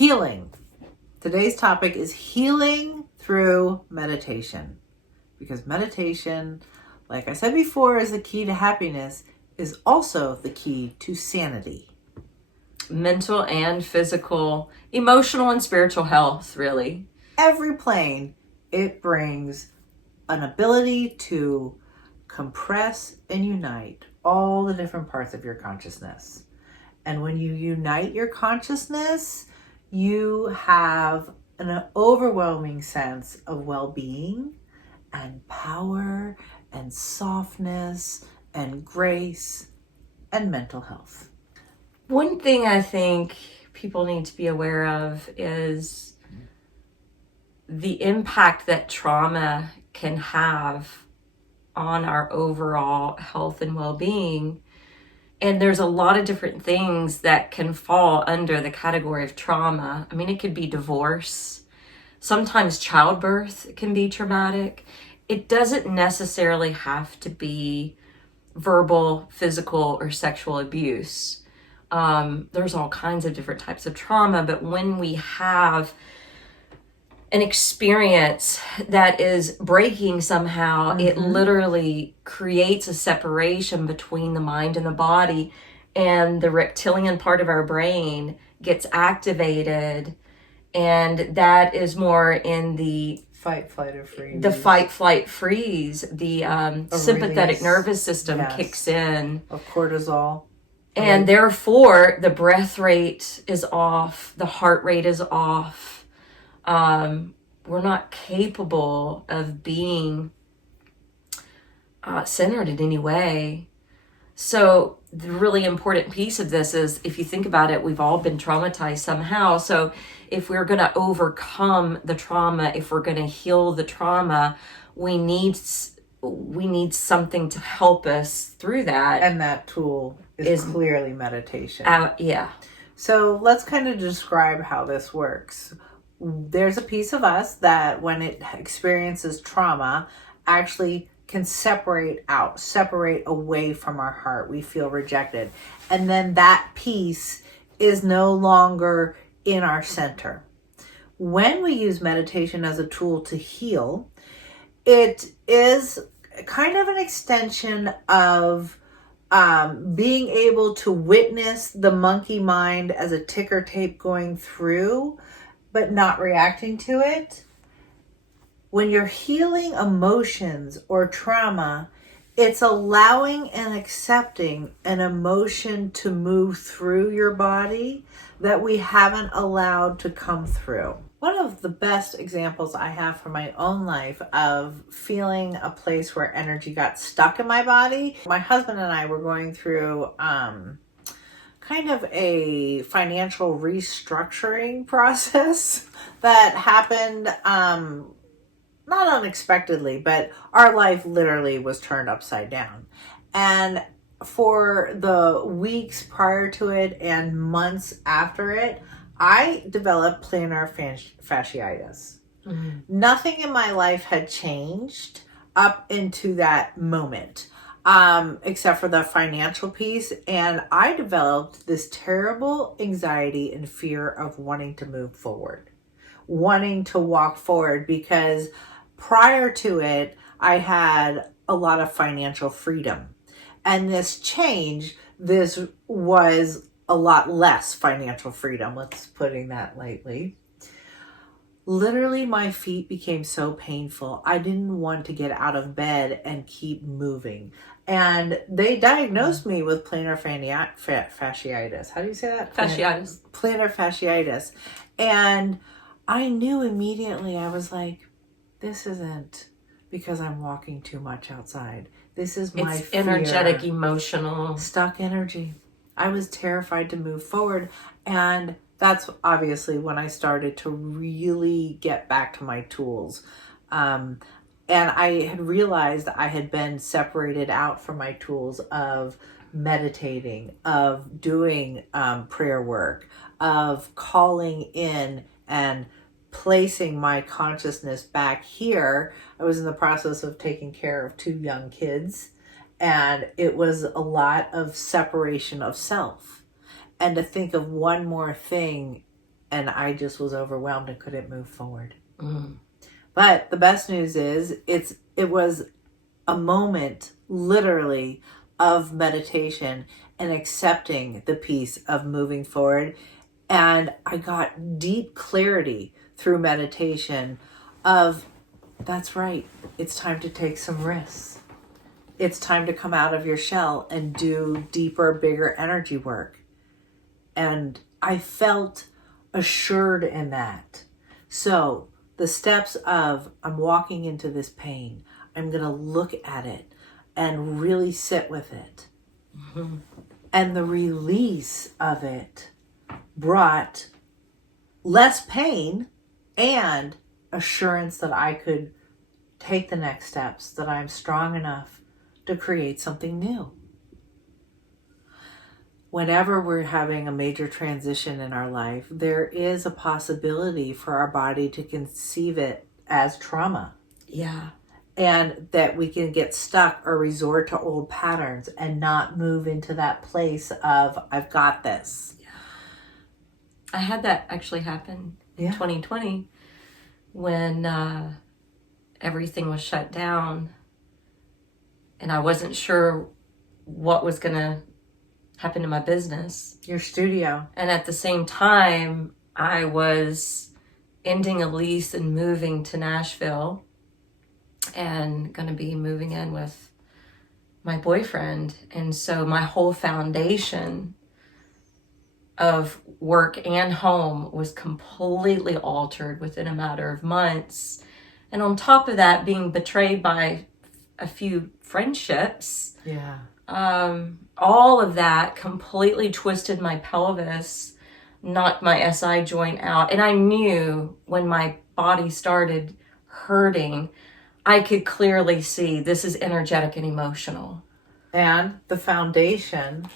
Healing. Today's topic is healing through meditation. Because meditation, like I said before, is the key to happiness, is also the key to sanity. Mental and physical, emotional and spiritual health, really. Every plane, it brings an ability to compress and unite all the different parts of your consciousness. And when you unite your consciousness, you have an overwhelming sense of well-being and power and softness and grace and mental health. One thing I think people need to be aware of is the impact that trauma can have on our overall health and well-being. And there's a lot of different things that can fall under the category of trauma. I mean, it could be divorce. Sometimes childbirth can be traumatic. It doesn't necessarily have to be verbal, physical, or sexual abuse. There's all kinds of different types of trauma, but when we have an experience that is breaking somehow, it literally creates a separation between the mind and the body, and the reptilian part of our brain gets activated, and that is more in the fight, flight, or freeze. The fight, flight, freeze. The sympathetic release. nervous system Yes. kicks in. Of cortisol. And therefore, the breath rate is off. The heart rate is off. We're not capable of being centered in any way. So the really important piece of this is, if you think about it, we've all been traumatized somehow. So if we're going to overcome the trauma, if we're going to heal the trauma, we need something to help us through that. And that tool is clearly meditation. Yeah. So let's kind of describe how this works. There's a piece of us that when it experiences trauma actually can separate away from our heart. We feel rejected. And then that piece is no longer in our center. When we use meditation as a tool to heal, it is kind of an extension of being able to witness the monkey mind as a ticker tape going through, but not reacting to it. When you're healing emotions or trauma, it's allowing and accepting an emotion to move through your body that we haven't allowed to come through. One of the best examples I have from my own life of feeling a place where energy got stuck in my body, my husband and I were going through kind of a financial restructuring process that happened not unexpectedly, but our life literally was turned upside down. And for the weeks prior to it and months after it, I developed plantar fasciitis. Nothing in my life had changed up into that moment, except for the financial piece. And I developed this terrible anxiety and fear of wanting to move forward, wanting to walk forward, because prior to it, I had a lot of financial freedom. And this change, this was a lot less financial freedom, let's putting that lightly. Literally, my feet became so painful. I didn't want to get out of bed and keep moving. And they diagnosed me with plantar fasciitis. How do you say that? Fasciitis. Plantar fasciitis. And I knew immediately, I was like, this isn't because I'm walking too much outside. This is my fear. Energetic, emotional. Stuck energy. I was terrified to move forward. And that's obviously when I started to really get back to my tools. And I had realized I had been separated out from my tools of meditating, of doing prayer work, of calling in and placing my consciousness back here. I was in the process of taking care of 2 young kids, and it was a lot of separation of self. And to think of one more thing and I just was overwhelmed and couldn't move forward. Mm. But the best news is it was a moment literally of meditation and accepting the piece of moving forward. And I got deep clarity through meditation of, that's right, it's time to take some risks. It's time to come out of your shell and do deeper, bigger energy work. And I felt assured in that. So the steps of, I'm walking into this pain, I'm going to look at it and really sit with it. Mm-hmm. And the release of it brought less pain and assurance that I could take the next steps, that I'm strong enough to create something new. Whenever we're having a major transition in our life, there is a possibility for our body to conceive it as trauma. Yeah. And that we can get stuck or resort to old patterns and not move into that place of, I've got this. Yeah. I had that actually happen in 2020 when everything was shut down and I wasn't sure what was going to happen to my business. Your studio. And at the same time, I was ending a lease and moving to Nashville and going to be moving in with my boyfriend. And so my whole foundation of work and home was completely altered within a matter of months. And on top of that, being betrayed by a few friendships. Yeah. All of that completely twisted my pelvis, knocked my SI joint out. And I knew when my body started hurting, I could clearly see this is energetic and emotional. And the foundation,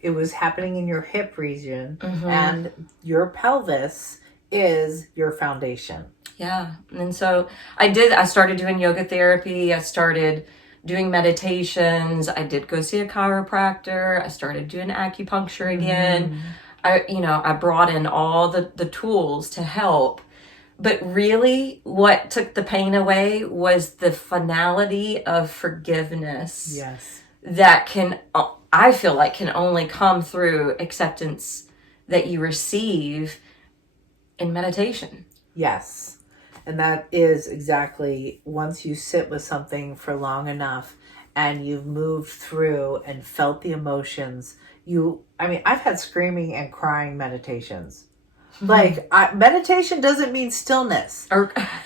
it was happening in your hip region, and your pelvis is your foundation. Yeah. And so I started doing yoga therapy. I started doing meditations. I did go see a chiropractor. I started doing acupuncture again. I brought in all the tools to help. But really what took the pain away was the finality of forgiveness. Yes. That I feel like can only come through acceptance that you receive in meditation. Yes. And that is exactly, once you sit with something for long enough and you've moved through and felt the emotions, I've had screaming and crying meditations. Like, meditation doesn't mean stillness.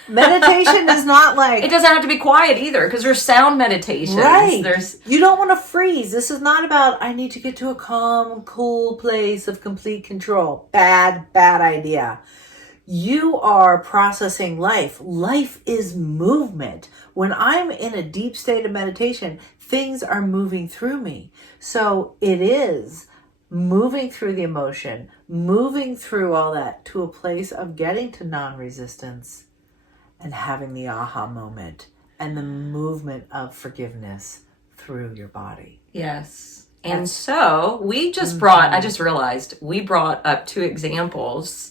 Meditation is not like... It doesn't have to be quiet either, because there's sound meditations. Right. You don't want to freeze. This is not about, I need to get to a calm, cool place of complete control. Bad idea. You are processing life. Life is movement. When I'm in a deep state of meditation, things are moving through me. So it is moving through the emotion, moving through all that to a place of getting to non-resistance and having the aha moment and the movement of forgiveness through your body. Yes. And so we just I just realized we brought up two examples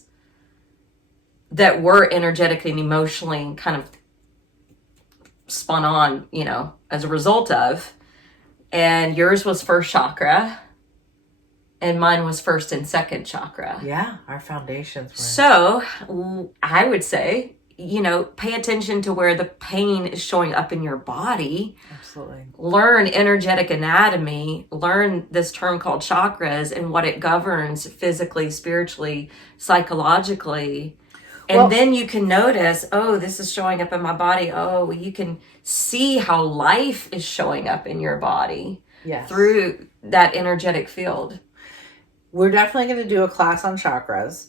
that were energetically and emotionally kind of spun on, as a result of. And yours was first chakra, and mine was first and second chakra. Yeah, our foundations were. So I would say, pay attention to where the pain is showing up in your body. Absolutely. Learn energetic anatomy, learn this term called chakras and what it governs physically, spiritually, psychologically. And then you can notice, this is showing up in my body. You can see how life is showing up in your body through that energetic field. We're definitely going to do a class on chakras,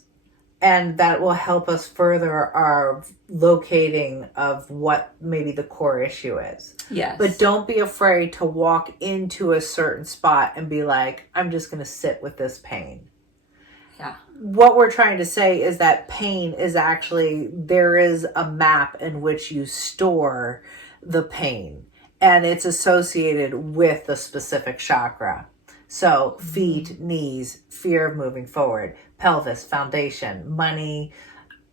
and that will help us further our locating of what maybe the core issue is. Yes. But don't be afraid to walk into a certain spot and be like, I'm just going to sit with this pain. Yeah. What we're trying to say is that pain is actually, there is a map in which you store the pain, and it's associated with the specific chakra. So feet, knees, fear of moving forward, pelvis, foundation, money,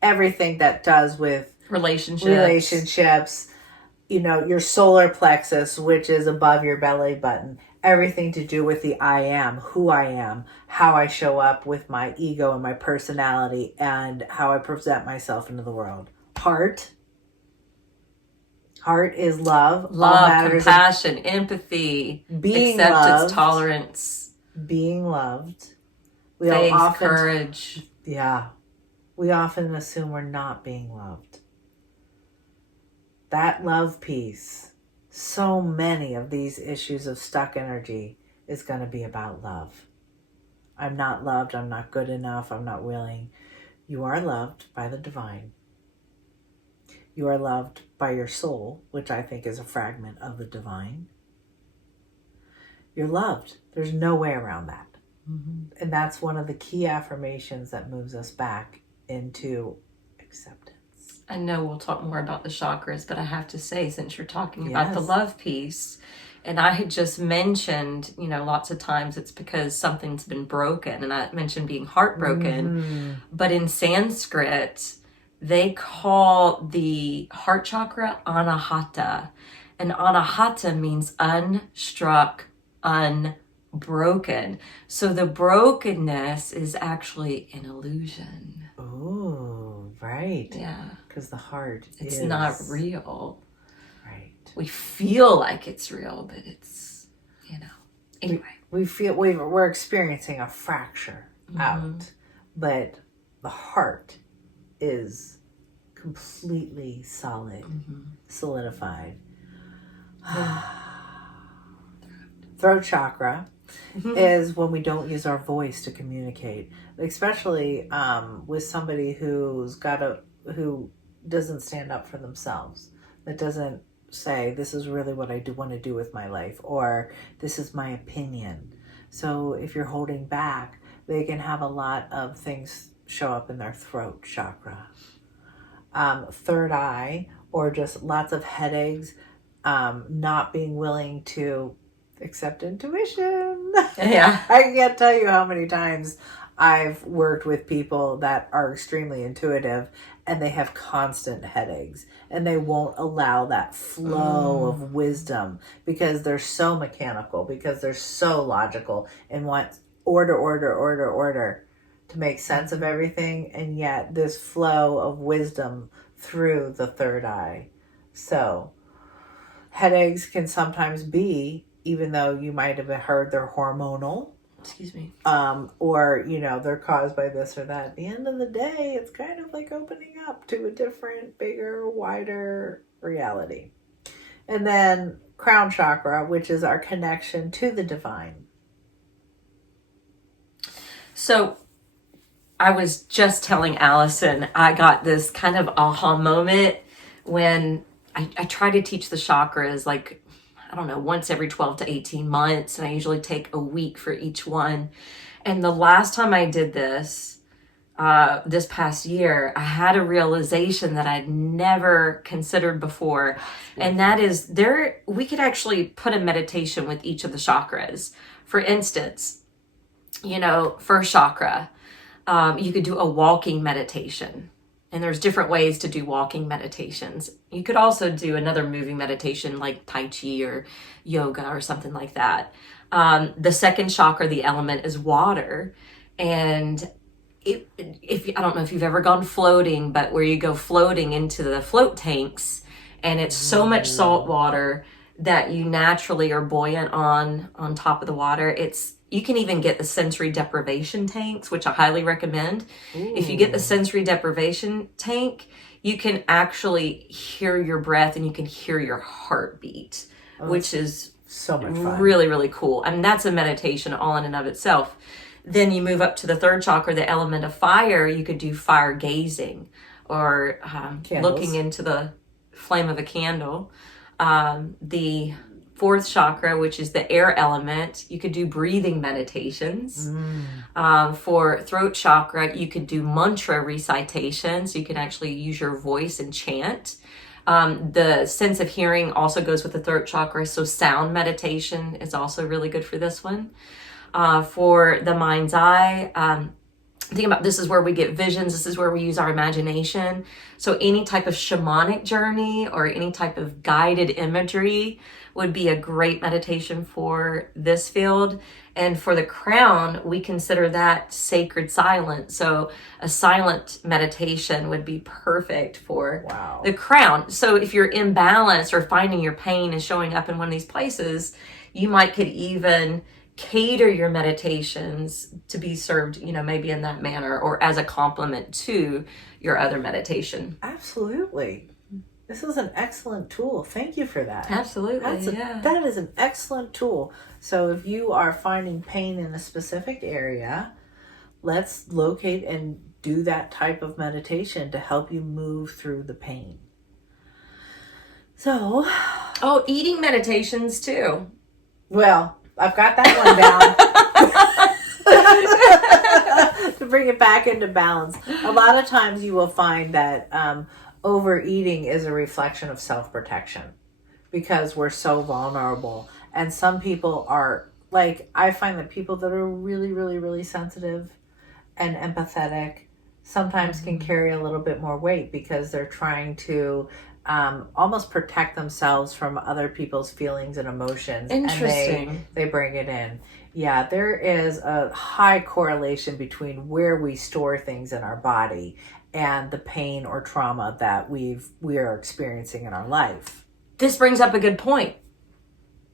everything that does with relationships, your solar plexus, which is above your belly button, everything to do with the I am, who I am, how I show up with my ego and my personality, and how I present myself into the world. Heart is love. Compassion, empathy, being acceptance, loved, tolerance, being loved. Faith, courage. Yeah. We often assume we're not being loved. That love piece, so many of these issues of stuck energy is going to be about love. I'm not loved. I'm not good enough. I'm not willing. You are loved by the divine. You are loved by your soul, which I think is a fragment of the divine. You're loved. There's no way around that. Mm-hmm. And that's one of the key affirmations that moves us back into acceptance. I know we'll talk more about the chakras, but I have to say, since you're talking about the love piece, and I had just mentioned, lots of times it's because something's been broken, and I mentioned being heartbroken, but in Sanskrit, they call the heart chakra anahata, and anahata means unstruck, unbroken. So the brokenness is actually an illusion. Oh, right. Yeah. Because the heart it's not real. Right. We feel like it's real, but it's, anyway. We feel we're experiencing a fracture out, but the heart is completely solid, solidified. Throat chakra is when we don't use our voice to communicate, especially with somebody who doesn't stand up for themselves, that doesn't say, this is really what I want to do with my life, or this is my opinion. So if you're holding back, they can have a lot of things show up in their throat chakra. Third eye, or just lots of headaches, not being willing to accept intuition. Yeah. I can't tell you how many times I've worked with people that are extremely intuitive and they have constant headaches and they won't allow that flow of wisdom because they're so mechanical, because they're so logical and want order to make sense of everything, and yet this flow of wisdom through the third eye. So headaches can sometimes be, even though you might have heard they're hormonal, or they're caused by this or that, at the end of the day it's kind of like opening up to a different, bigger, wider reality. And then crown chakra, which is our connection to the divine. So I was just telling Allison, I got this kind of aha moment when I try to teach the chakras, once every 12 to 18 months. And I usually take a week for each one. And the last time I did this, this past year, I had a realization that I'd never considered before. And that is we could actually put a meditation with each of the chakras. For instance, first chakra, you could do a walking meditation. And there's different ways to do walking meditations. You could also do another moving meditation like Tai Chi or yoga or something like that. The second chakra, the element, is water. And I don't know if you've ever gone floating, but where you go floating into the float tanks and it's so much salt water that you naturally are buoyant on top of the water. You can even get the sensory deprivation tanks, which I highly recommend. Ooh. If you get the sensory deprivation tank, you can actually hear your breath and you can hear your heartbeat, which is so much fun. Really, really cool. I mean, that's a meditation all in and of itself. Then you move up to the third chakra, the element of fire. You could do fire gazing or looking into the flame of a candle. The fourth chakra, which is the air element, you could do breathing meditations. For throat chakra, you could do mantra recitations. You can actually use your voice and chant. The sense of hearing also goes with the throat chakra, so sound meditation is also really good for this one. for the mind's eye. Think about, this is where we get visions. This is where we use our imagination. So any type of shamanic journey or any type of guided imagery would be a great meditation for this field. And for the crown, we consider that sacred silence. So a silent meditation would be perfect for the crown. So if you're imbalanced or finding your pain is showing up in one of these places, you might could even cater your meditations to be served, you know, maybe in that manner or as a complement to your other meditation. Absolutely. This is an excellent tool. Thank you for that. Absolutely. That is an excellent tool. So if you are finding pain in a specific area, let's locate and do that type of meditation to help you move through the pain. So, eating meditations too. Well, I've got that one down. To bring it back into balance. A lot of times you will find that overeating is a reflection of self-protection because we're so vulnerable. And some people are, like, I find that people that are really, really, really sensitive and empathetic sometimes can carry a little bit more weight because they're trying to almost protect themselves from other people's feelings and emotions. Interesting. And they bring it in. Yeah, there is a high correlation between where we store things in our body and the pain or trauma that we are experiencing in our life. This brings up a good point.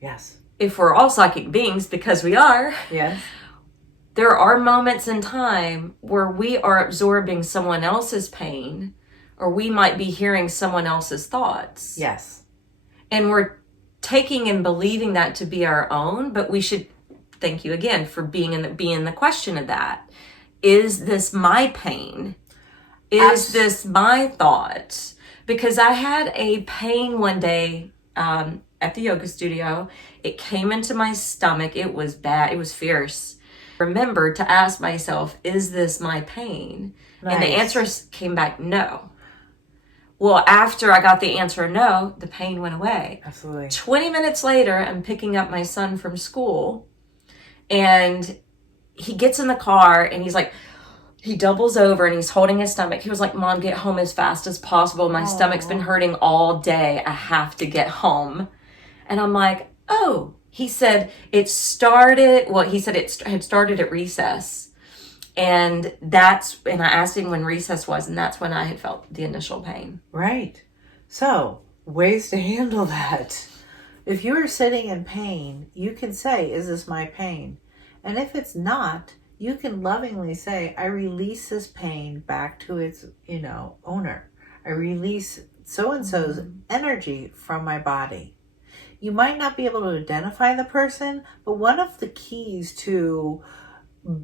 Yes. If we're all psychic beings, because we are. Yes. There are moments in time where we are absorbing someone else's pain, or we might be hearing someone else's thoughts. Yes. And we're taking and believing that to be our own, but we should, thank you again for being the question of that. Is this my pain? Is this my thought? Because I had a pain one day at the yoga studio. It came into my stomach. It was bad. It was fierce. Remember to ask myself, is this my pain? Nice. And the answer came back, no. Well, after I got the answer no, the pain went away. Absolutely. 20 minutes later, I'm picking up my son from school, and he gets in the car, and he's like, he doubles over, and he's holding his stomach. He was like, Mom, get home as fast as possible. My stomach's been hurting all day. I have to get home. And I'm like, oh. He said it had started at recess. And I asked him when recess was, and that's when I had felt the initial pain. Right. So, ways to handle that. If you are sitting in pain, you can say, is this my pain? And if it's not, you can lovingly say, I release this pain back to its, owner. I release so-and-so's energy from my body. You might not be able to identify the person, but one of the keys to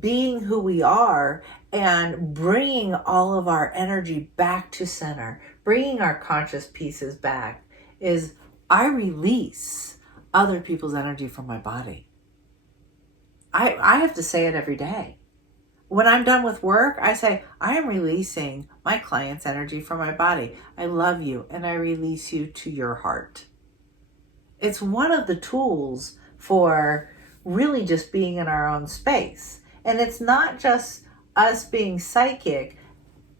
being who we are and bringing all of our energy back to center, bringing our conscious pieces back, is I release other people's energy from my body. I have to say it every day. When I'm done with work, I say, I am releasing my client's energy from my body. I love you, and I release you to your heart. It's one of the tools for really just being in our own space. And it's not just us being psychic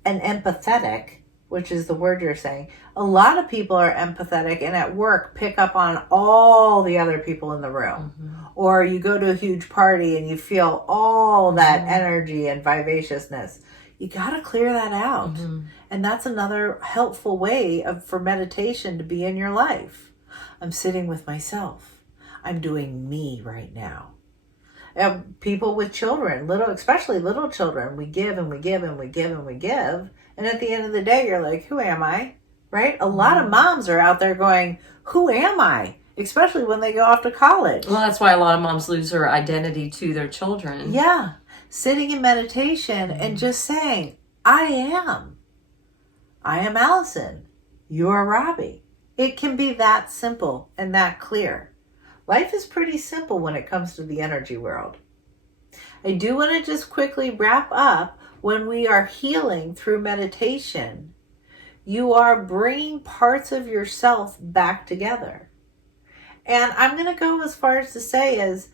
and empathetic, which is the word you're saying. A lot of people are empathetic and at work pick up on all the other people in the room. Mm-hmm. Or you go to a huge party and you feel all that energy and vivaciousness. You got to clear that out. Mm-hmm. And that's another helpful way for meditation to be in your life. I'm sitting with myself. I'm doing me right now. People with children, especially little children, we give and we give and we give and we give. And at the end of the day, you're like, who am I? Right? A lot of moms are out there going, who am I? Especially when they go off to college. Well, that's why a lot of moms lose their identity to their children. Yeah. Sitting in meditation and just saying, I am Allison. You're Robbie. It can be that simple and that clear. Life is pretty simple when it comes to the energy world. I do want to just quickly wrap up. When we are healing through meditation, you are bringing parts of yourself back together. And I'm going to go as far as to say is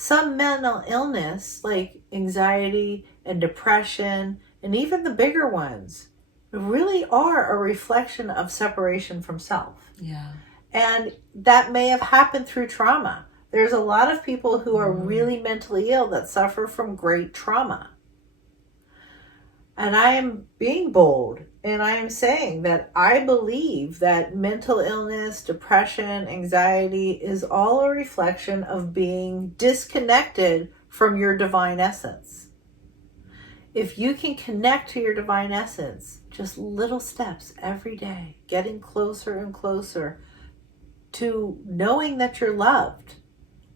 Some mental illness, like anxiety and depression, and even the bigger ones, really are a reflection of separation from self. Yeah. And that may have happened through trauma. There's a lot of people who are really mentally ill that suffer from great trauma. And I am being bold, and I am saying that I believe that mental illness, depression, anxiety is all a reflection of being disconnected from your divine essence. If you can connect to your divine essence, just little steps every day, getting closer and closer to knowing that you're loved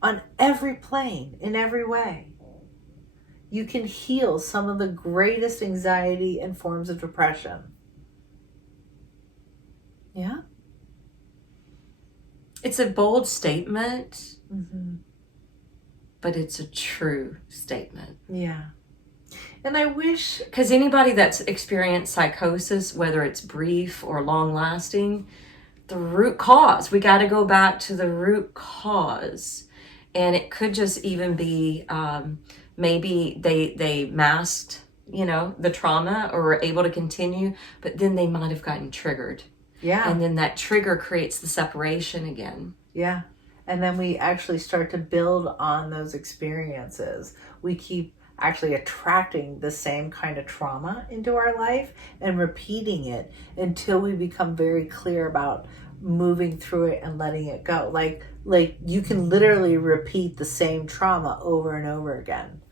on every plane, in every way, you can heal some of the greatest anxiety and forms of depression. Yeah? It's a bold statement, but it's a true statement. Yeah. And I wish... Because anybody that's experienced psychosis, whether it's brief or long-lasting, the root cause, we got to go back to the root cause. And it could just even be... maybe they masked, the trauma or were able to continue, but then they might have gotten triggered. Yeah. And then that trigger creates the separation again. Yeah. And then we actually start to build on those experiences. We keep actually attracting the same kind of trauma into our life and repeating it until we become very clear about moving through it and letting it go. Like you can literally repeat the same trauma over and over again.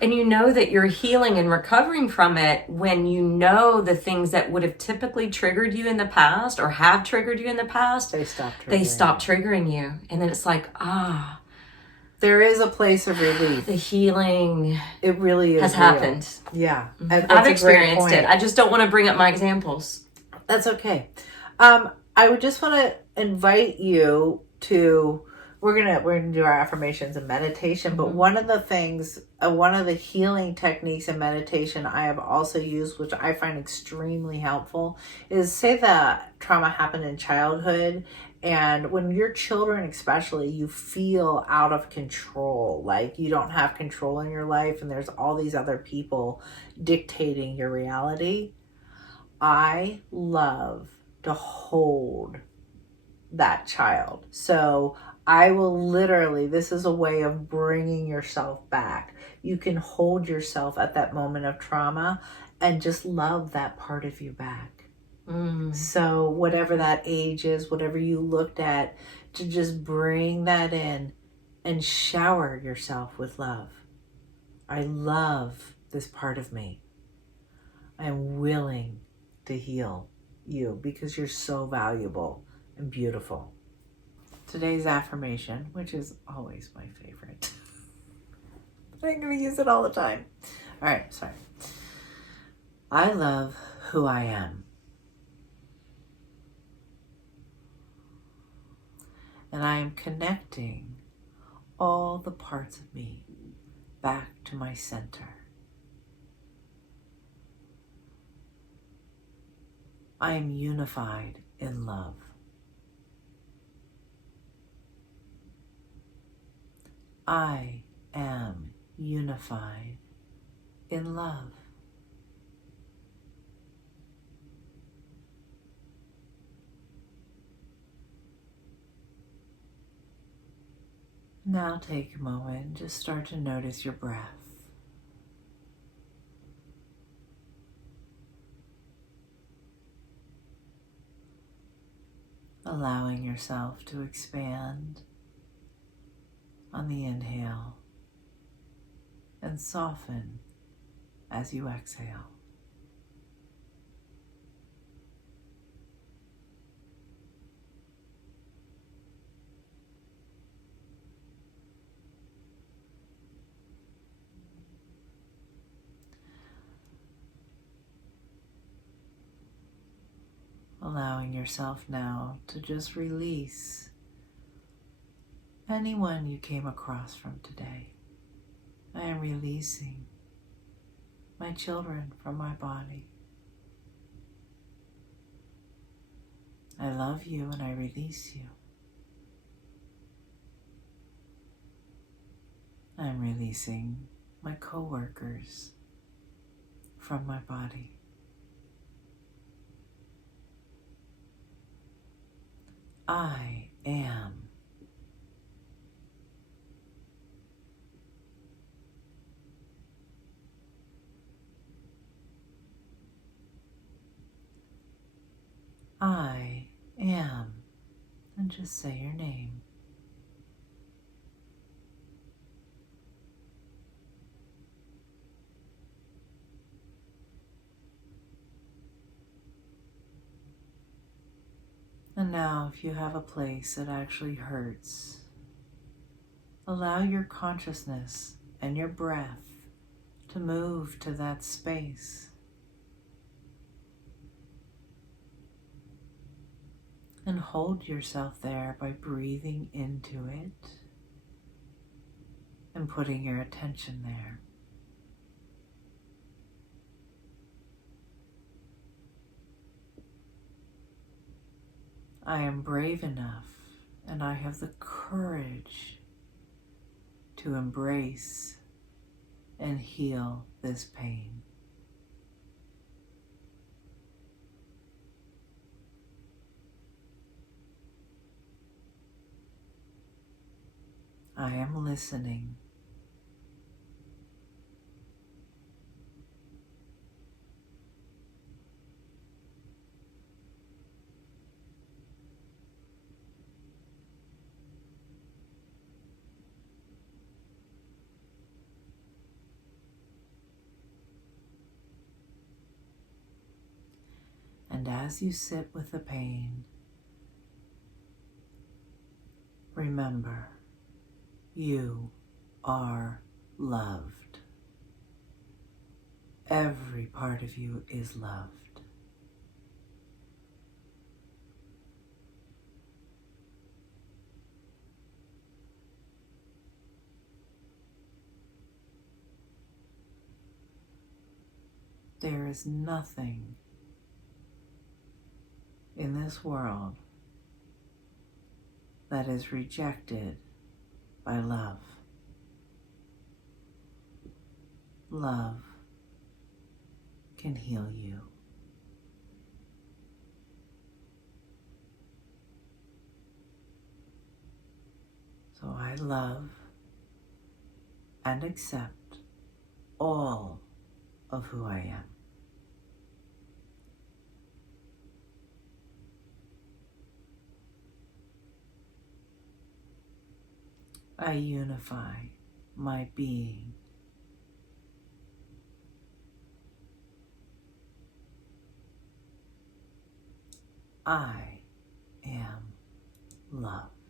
And you know that you're healing and recovering from it when you know the things that would have typically triggered you in the past or have triggered you in the past. They stop triggering you. And then it's like, there is a place of relief. The healing it really is has happened. Yeah. I've experienced it. I just don't want to bring up my examples. That's okay. I would just want to invite you to... We're gonna do our affirmations and meditation, but one of the things, one of the healing techniques in meditation I have also used, which I find extremely helpful, is say that trauma happened in childhood, and when your children especially, you feel out of control, like you don't have control in your life and there's all these other people dictating your reality. I love to hold that child. So I will literally, this is a way of bringing yourself back. You can hold yourself at that moment of trauma and just love that part of you back. So whatever that age is, whatever you looked at, to just bring that in and shower yourself with love. I love this part of me. I am willing to heal you because you're so valuable and beautiful. Today's affirmation, which is always my favorite. I'm going to use it all the time. All right, sorry. I love who I am. And I am connecting all the parts of me back to my center. I am unified in love. I am unified in love. Now take a moment and just start to notice your breath. Allowing yourself to expand on the inhale and soften as you exhale. Allowing yourself now to just release anyone you came across from today. I am releasing my children from my body. I love you and I release you. I'm releasing my coworkers from my body. I am. I am. And just say your name. And now, if you have a place that actually hurts, allow your consciousness and your breath to move to that space. And hold yourself there by breathing into it and putting your attention there. I am brave enough and I have the courage to embrace and heal this pain. I am listening. And as you sit with the pain, remember, you are loved. Every part of you is loved. There is nothing in this world that is rejected by love. Love can heal you. So I love and accept all of who I am. I unify my being. I am love.